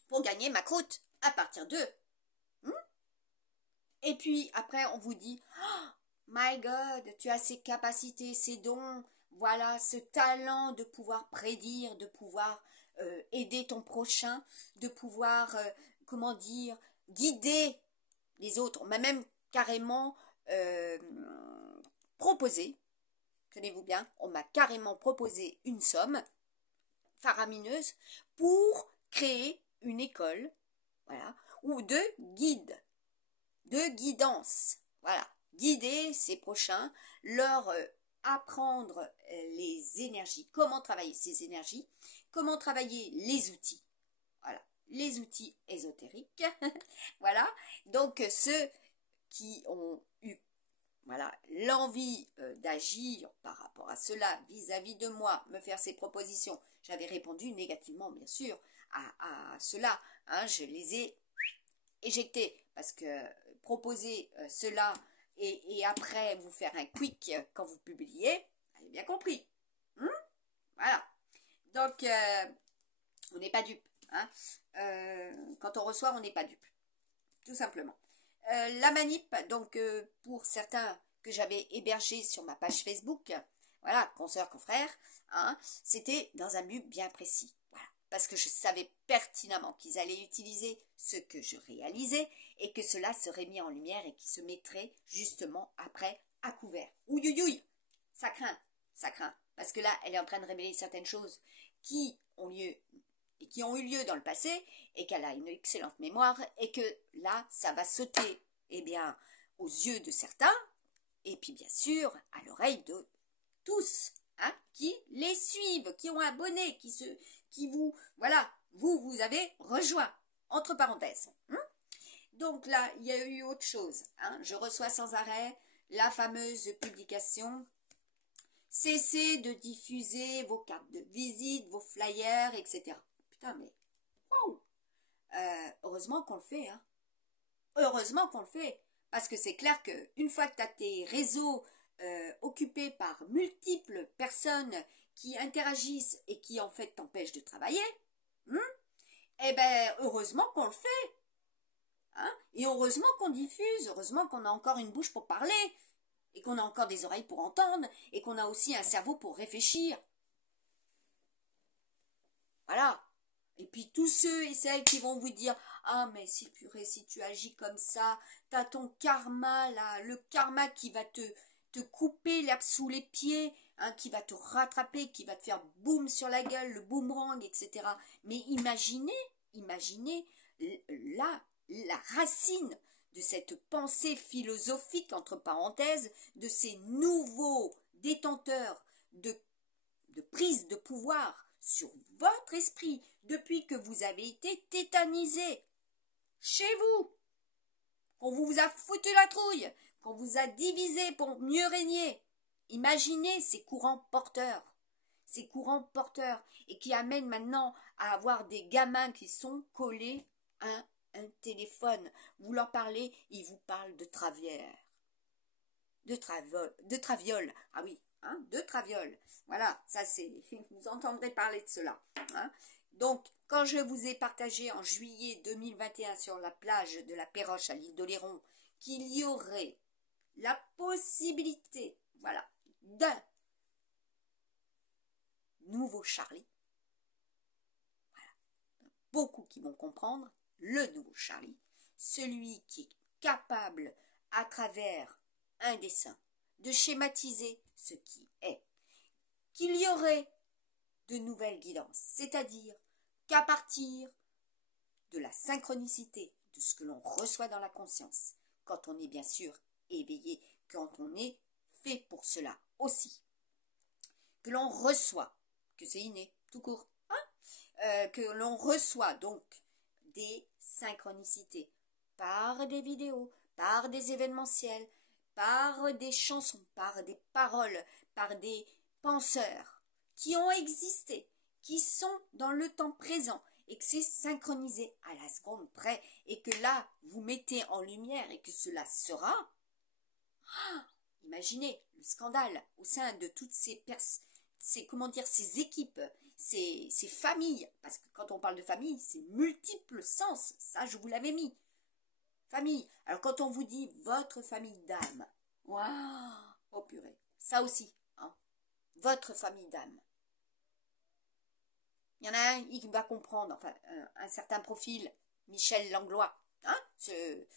Pour gagner ma croûte à partir d'eux. Et puis après on vous dit oh, my God, tu as ces capacités, ces dons, voilà, ce talent de pouvoir prédire, de pouvoir aider ton prochain, de pouvoir, comment dire, guider les autres. On m'a même carrément proposé, tenez-vous bien, on m'a carrément proposé une somme faramineuse pour créer une école, voilà, ou de guide, de guidance, voilà, guider ces prochains, leur apprendre les énergies, comment travailler ces énergies, comment travailler les outils. Voilà, les outils ésotériques. Voilà, donc ceux qui ont eu voilà, l'envie d'agir par rapport à cela vis-à-vis de moi, me faire ces propositions. J'avais répondu négativement, bien sûr, à cela. Hein, je les ai éjectés parce que proposer cela et après vous faire un quick quand vous publiez, vous avez bien compris. Voilà. Donc, on n'est pas dupe. Hein. Quand on reçoit, on n'est pas dupe. Tout simplement. La manip, donc pour certains que j'avais hébergés sur ma page Facebook, voilà, consoeurs, confrères, hein, c'était dans un but bien précis. Voilà, parce que je savais pertinemment qu'ils allaient utiliser ce que je réalisais et que cela serait mis en lumière et qui se mettrait justement après à couvert. Ouïouïouï, ça craint, ça craint. Parce que là, elle est en train de révéler certaines choses qui ont lieu et qui ont eu lieu dans le passé, et qu'elle a une excellente mémoire, et que là, ça va sauter, eh bien, aux yeux de certains, et puis bien sûr, à l'oreille de tous, hein, qui les suivent, qui ont abonné, qui vous, voilà, vous avez rejoint, entre parenthèses. Donc là, il y a eu autre chose, hein, je reçois sans arrêt la fameuse publication « Cessez de diffuser vos cartes de visite, vos flyers, etc. » Putain, mais wow. Heureusement qu'on le fait, hein. Heureusement qu'on le fait. Parce que c'est clair qu'une fois que tu as tes réseaux occupés par multiples personnes qui interagissent et qui en fait t'empêchent de travailler, eh ben heureusement qu'on le fait. Hein, et heureusement qu'on diffuse, heureusement qu'on a encore une bouche pour parler, et qu'on a encore des oreilles pour entendre, et qu'on a aussi un cerveau pour réfléchir. Voilà. Et puis tous ceux et celles qui vont vous dire « Ah mais si purée, si tu agis comme ça, t'as ton karma là, le karma qui va te couper l'herbe sous les pieds, hein, qui va te rattraper, qui va te faire boum sur la gueule, le boomerang, etc. » Mais imaginez là, la racine de cette pensée philosophique, entre parenthèses, de ces nouveaux détenteurs de prise de pouvoir sur votre esprit depuis que vous avez été tétanisé chez vous, qu'on vous a foutu la trouille, qu'on vous a divisé pour mieux régner. Imaginez ces courants porteurs, et qui amènent maintenant à avoir des gamins qui sont collés à un téléphone. Vous leur parlez, ils vous parlent de travière, de traviole, ah oui, hein, de traviole. Voilà, ça c'est, vous entendrez parler de cela. Hein. Donc, quand je vous ai partagé en juillet 2021 sur la plage de la Péroche à l'île d'Oléron qu'il y aurait la possibilité, voilà, d'un nouveau Charlie, voilà, beaucoup qui vont comprendre, le nouveau Charlie, celui qui est capable, à travers un dessin, de schématiser ce qui est, qu'il y aurait de nouvelles guidances, c'est-à-dire qu'à partir de la synchronicité de ce que l'on reçoit dans la conscience, quand on est bien sûr éveillé, quand on est fait pour cela aussi, que l'on reçoit, que c'est inné, tout court, hein, que l'on reçoit donc des synchronicités par des vidéos, par des événementiels, par des chansons, par des paroles, par des penseurs qui ont existé, qui sont dans le temps présent et que c'est synchronisé à la seconde près et que là vous mettez en lumière et que cela sera, imaginez le scandale au sein de toutes ces ces équipes, ces familles, parce que quand on parle de famille, c'est multiples sens, ça je vous l'avais mis. Famille, alors quand on vous dit votre famille d'âme, waouh, oh purée, ça aussi, hein, votre famille d'âme. Il y en a un qui va comprendre, enfin, un certain profil, Michel Langlois, hein, ceux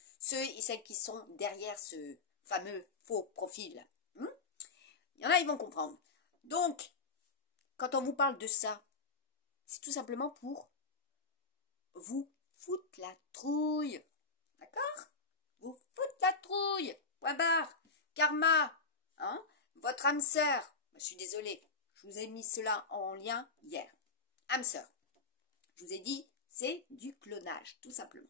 et celles qui sont derrière ce fameux faux profil. Il y en a, ils vont comprendre. Donc, quand on vous parle de ça, c'est tout simplement pour vous foutre la trouille. D'accord? Vous foutre la trouille. Point barre. Karma, hein, votre âme sœur, je suis désolée, je vous ai mis cela en lien hier. Âme sœur, je vous ai dit, c'est du clonage, tout simplement.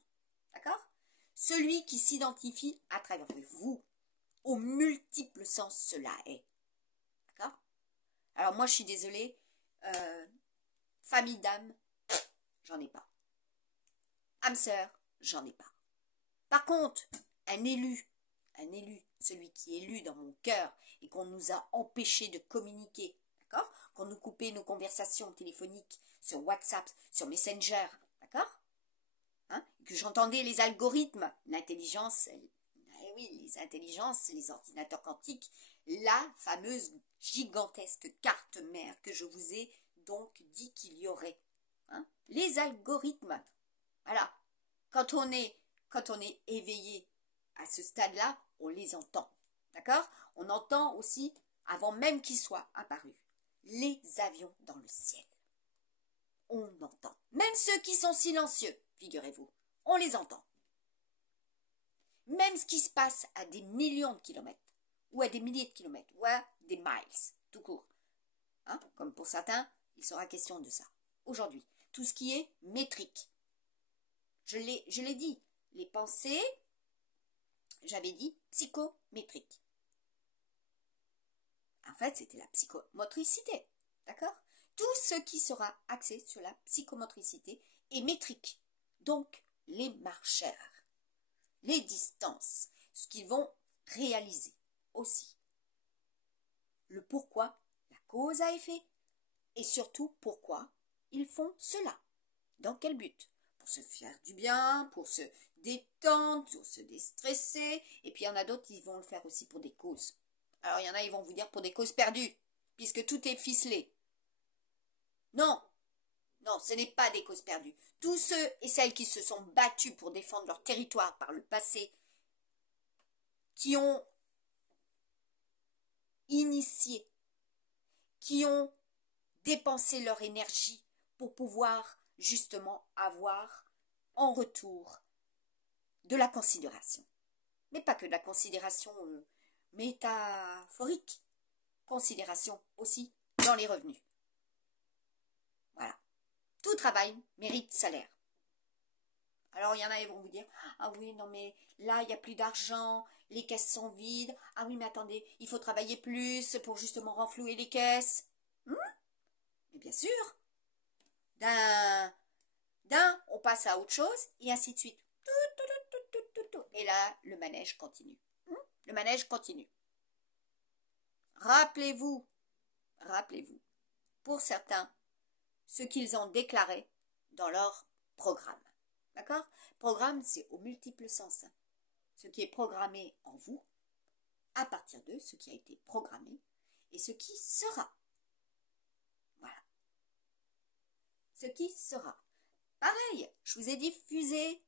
D'accord? Celui qui s'identifie à travers vous, aux multiples sens cela est. D'accord? Alors moi, je suis désolée, famille d'âme, j'en ai pas. Âme sœur, j'en ai pas. Par contre, un élu, celui qui est élu dans mon cœur et qu'on nous a empêché de communiquer, d'accord? Qu'on nous coupait nos conversations téléphoniques sur WhatsApp, sur Messenger, d'accord? Hein? Que j'entendais les algorithmes, l'intelligence, oui, les intelligences, les ordinateurs quantiques, la fameuse gigantesque carte mère que je vous ai donc dit qu'il y aurait. Hein? Les algorithmes, voilà. Quand on est éveillé à ce stade-là, on les entend. D'accord? On entend aussi, avant même qu'ils soient apparus, les avions dans le ciel. On entend. Même ceux qui sont silencieux, figurez-vous, on les entend. Même ce qui se passe à des millions de kilomètres, ou à des milliers de kilomètres, ou à des miles, tout court. Hein? Comme pour certains, il sera question de ça. Aujourd'hui, tout ce qui est métrique. Je l'ai dit, les pensées, j'avais dit psychométrique. En fait, c'était la psychomotricité, d'accord? Tout ce qui sera axé sur la psychomotricité est métrique. Donc, les marcheurs, les distances, ce qu'ils vont réaliser aussi. Le pourquoi, la cause à effet, et surtout pourquoi ils font cela. Dans quel but? Pour se faire du bien, pour se détendre, pour se déstresser. Et puis il y en a d'autres qui vont le faire aussi pour des causes. Alors il y en a, ils vont vous dire pour des causes perdues, puisque tout est ficelé. Non, non, ce n'est pas des causes perdues. Tous ceux et celles qui se sont battus pour défendre leur territoire par le passé, qui ont initié, qui ont dépensé leur énergie pour pouvoir justement avoir en retour de la considération. Mais pas que de la considération métaphorique, considération aussi dans les revenus. Voilà. Tout travail mérite salaire. Alors il y en a qui vont vous dire, ah oui, non mais là il n'y a plus d'argent, les caisses sont vides, ah oui mais attendez, il faut travailler plus pour justement renflouer les caisses. Mais bien sûr, d'un on passe à autre chose et ainsi de suite. Et là, le manège continue. Le manège continue. Rappelez-vous, pour certains, ce qu'ils ont déclaré dans leur programme. D'accord? Programme, c'est aux multiples sens. Ce qui est programmé en vous, à partir de ce qui a été programmé, et ce qui sera. Voilà. Ce qui sera. Pareil, je vous ai diffusé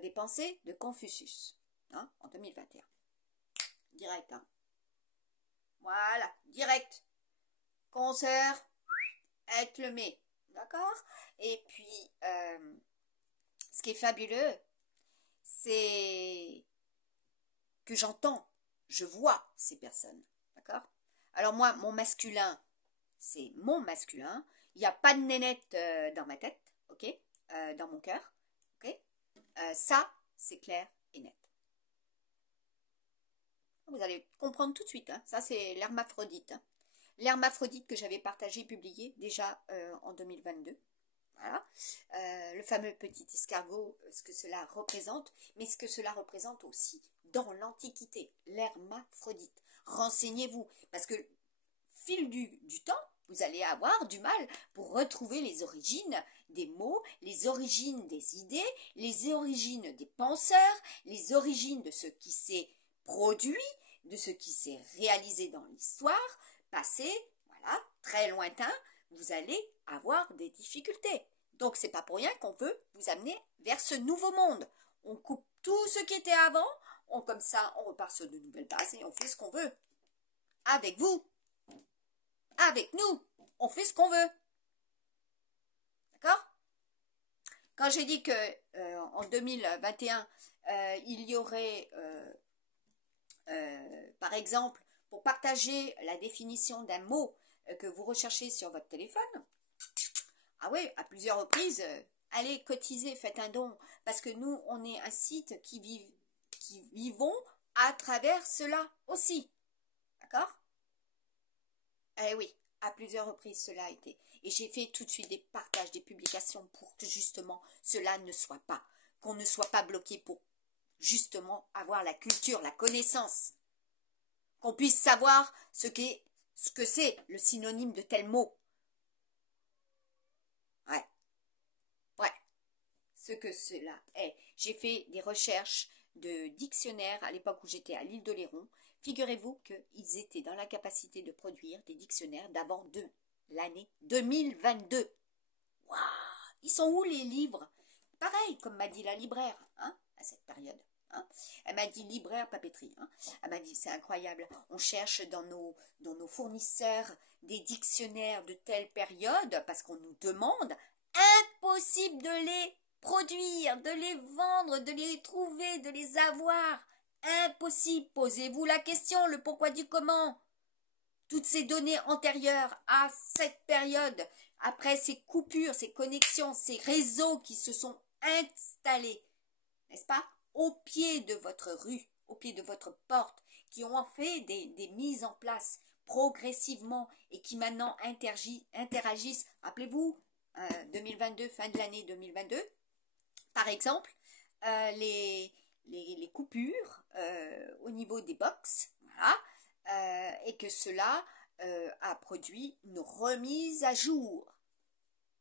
des pensées de Confucius, hein, en 2021. Direct, hein. Voilà, direct. Concert, avec le mais. D'accord? Et puis, ce qui est fabuleux, c'est que j'entends, je vois ces personnes. D'accord? Alors moi, mon masculin, c'est mon masculin. Il n'y a pas de nénette dans ma tête, ok? Dans mon cœur, ok? Ça, c'est clair et net. Vous allez comprendre tout de suite, hein. Ça c'est l'hermaphrodite. Hein. L'hermaphrodite que j'avais partagé, publié déjà en 2022. Voilà. Le fameux petit escargot, ce que cela représente, mais ce que cela représente aussi dans l'Antiquité, l'hermaphrodite. Renseignez-vous, parce que fil du temps, vous allez avoir du mal pour retrouver les origines des mots, les origines des idées, les origines des penseurs, les origines de ce qui s'est produit, de ce qui s'est réalisé dans l'histoire, passé, voilà, très lointain, vous allez avoir des difficultés. Donc c'est pas pour rien qu'on veut vous amener vers ce nouveau monde. On coupe tout ce qui était avant, comme ça on repart sur de nouvelles bases et on fait ce qu'on veut. Avec vous, avec nous, on fait ce qu'on veut. D'accord? Quand j'ai dit que en 2021, il y aurait par Par exemple, pour partager la définition d'un mot que vous recherchez sur votre téléphone, ah oui, à plusieurs reprises, allez cotiser, faites un don, parce que nous, on est un site qui vivons à travers cela aussi. D'accord? Eh oui, à plusieurs reprises cela a été. Et j'ai fait tout de suite des partages, des publications pour que justement cela ne soit pas, qu'on ne soit pas bloqué pour justement avoir la culture, la connaissance, qu'on puisse savoir ce que c'est le synonyme de tel mot. Ouais, ouais, ce que cela est. J'ai fait des recherches de dictionnaires à l'époque où j'étais à l'île d'Oléron. Figurez-vous qu'ils étaient dans la capacité de produire des dictionnaires d'avant l'année 2022. Waouh! Ils sont où les livres? Pareil, comme m'a dit la libraire, hein, à cette période. Hein. Elle m'a dit libraire papeterie. Hein. Elle m'a dit c'est incroyable. On cherche dans nos fournisseurs des dictionnaires de telle période parce qu'on nous demande. Impossible de les produire, de les vendre, de les trouver, de les avoir. Impossible. Posez-vous la question, le pourquoi du comment. Toutes ces données antérieures à cette période, après ces coupures, ces connexions, ces réseaux qui se sont installés, n'est-ce pas, au pied de votre rue, au pied de votre porte, qui ont fait des mises en place progressivement et qui maintenant interagissent. Rappelez-vous, 2022, fin de l'année 2022, par exemple, les coupures au niveau des box, voilà, et que cela a produit une remise à jour.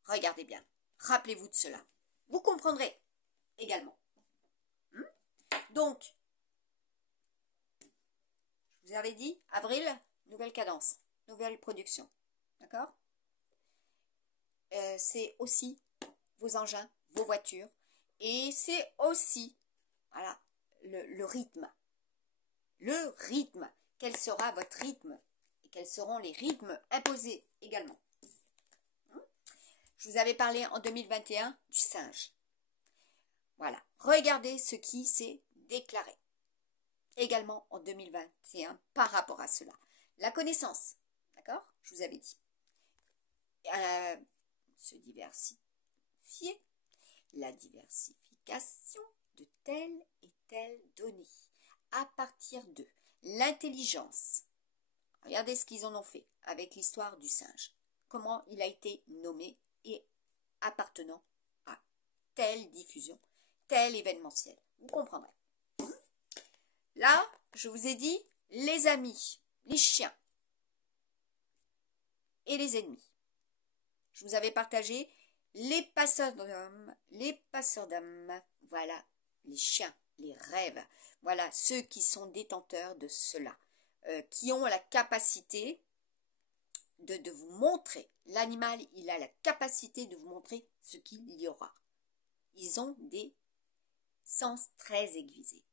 Regardez bien, rappelez-vous de cela. Vous comprendrez également. Donc, je vous avais dit, avril, nouvelle cadence, nouvelle production. D'accord? C'est aussi vos engins, vos voitures, et c'est aussi, voilà, le rythme. Le rythme. Quel sera votre rythme? Et quels seront les rythmes imposés également? Je vous avais parlé en 2021 du singe. Voilà. Regardez ce qui s'est déclaré. Également en 2021 par rapport à cela. La connaissance. D'accord? Je vous avais dit. Se diversifier. La diversification de telle et telle donnée. À partir de l'intelligence. Regardez ce qu'ils en ont fait avec l'histoire du singe. Comment il a été nommé et appartenant à telle diffusion, tel événementiel. Vous comprendrez. Là, je vous ai dit les amis, les chiens et les ennemis. Je vous avais partagé les passeurs d'âme, voilà, les chiens, les rêves, voilà, ceux qui sont détenteurs de cela, qui ont la capacité de vous montrer. L'animal, il a la capacité de vous montrer ce qu'il y aura. Ils ont des sens très aiguisés.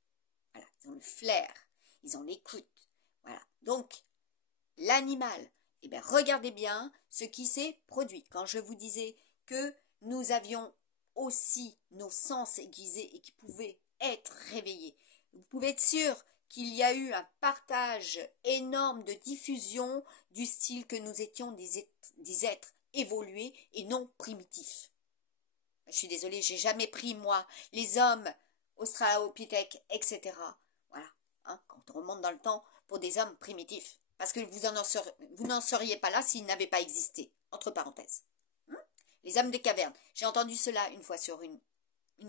Voilà, ils ont le flair, ils ont l'écoute. Voilà. Donc, l'animal, eh bien, regardez bien ce qui s'est produit. Quand je vous disais que nous avions aussi nos sens aiguisés et qui pouvaient être réveillés. Vous pouvez être sûr qu'il y a eu un partage énorme de diffusion du style que nous étions des êtres évolués et non primitifs. Je suis désolée, j'ai jamais pris, moi, les hommes, australopithèques, etc. Voilà, hein, quand on remonte dans le temps, pour des hommes primitifs. Parce que vous n'en seriez pas là s'ils n'avaient pas existé, entre parenthèses. Les hommes des cavernes. J'ai entendu cela une fois sur une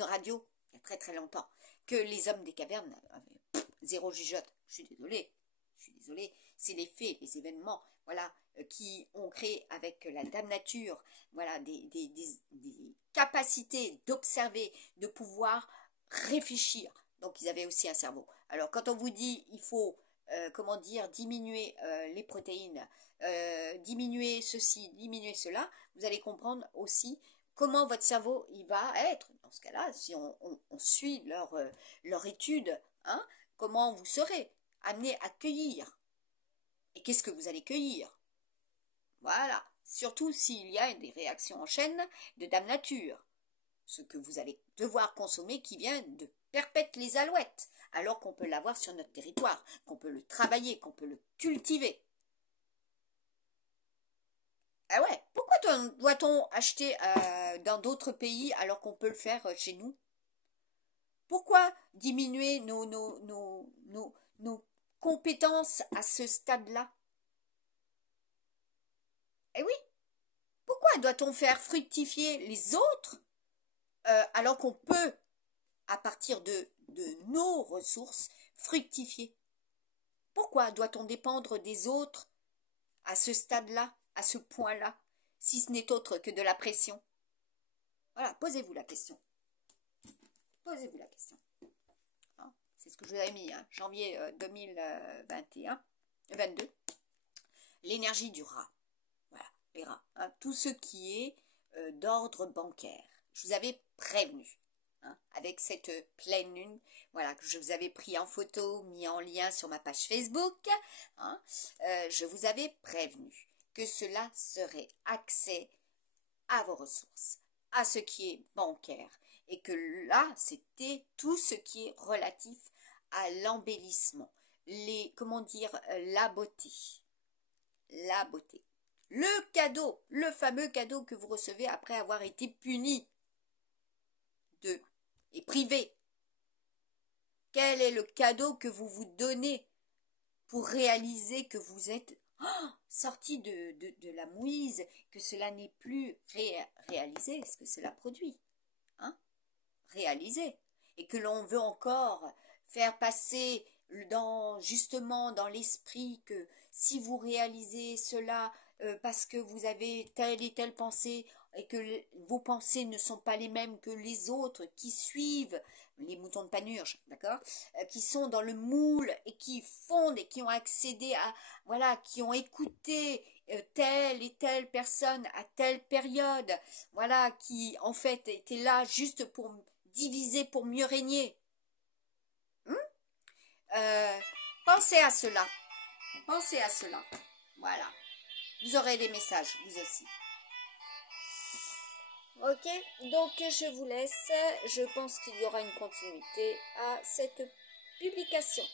radio, il y a très très longtemps, que les hommes des cavernes avaient zéro jugeote. Je suis désolée. C'est les faits, les événements, voilà, qui ont créé avec la Dame Nature, voilà, des capacités d'observer, de pouvoir réfléchir. Donc ils avaient aussi un cerveau. Alors quand on vous dit il faut diminuer les protéines, diminuer ceci, diminuer cela, vous allez comprendre aussi comment votre cerveau il va être. Dans ce cas-là, si on suit leur étude, hein, comment vous serez amené à cueillir. Et qu'est-ce que vous allez cueillir? Voilà. Surtout s'il y a des réactions en chaîne de Dame Nature. Ce que vous allez devoir consommer qui vient de perpète les alouettes, alors qu'on peut l'avoir sur notre territoire, qu'on peut le travailler, qu'on peut le cultiver. Ah ouais, pourquoi doit-on acheter dans d'autres pays alors qu'on peut le faire chez nous? Pourquoi diminuer nos compétences à ce stade-là? Eh oui, pourquoi doit-on faire fructifier les autres alors qu'on peut, à partir de nos ressources, fructifier? Pourquoi doit-on dépendre des autres à ce stade-là, à ce point-là, si ce n'est autre que de la pression? Voilà, posez-vous la question. Posez-vous la question. Hein, c'est ce que je vous avais mis, hein, janvier 2021, 22. L'énergie du rat. Voilà, les rats. Hein, tout ce qui est d'ordre bancaire. Je vous avais prévenu. Hein, avec cette pleine lune, voilà, que je vous avais pris en photo, mis en lien sur ma page Facebook, hein, je vous avais prévenu que cela serait accès à vos ressources, à ce qui est bancaire, et que là, c'était tout ce qui est relatif à l'embellissement, comment dire, la beauté, le cadeau, le fameux cadeau que vous recevez après avoir été puni et privé. Quel est le cadeau que vous vous donnez pour réaliser que vous êtes sorti de la mouise, que cela n'est plus réalisé, ce que cela produit, hein, réalisé, et que l'on veut encore faire passer justement dans l'esprit que si vous réalisez cela parce que vous avez telle et telle pensée et que vos pensées ne sont pas les mêmes que les autres qui suivent les moutons de Panurge, d'accord, qui sont dans le moule et qui fondent et qui ont accédé à, voilà, qui ont écouté telle et telle personne à telle période, voilà, qui en fait étaient là juste pour diviser pour mieux régner. Pensez à cela. Pensez à cela. Voilà. Vous aurez des messages, vous aussi. Ok, donc je vous laisse. Je pense qu'il y aura une continuité à cette publication.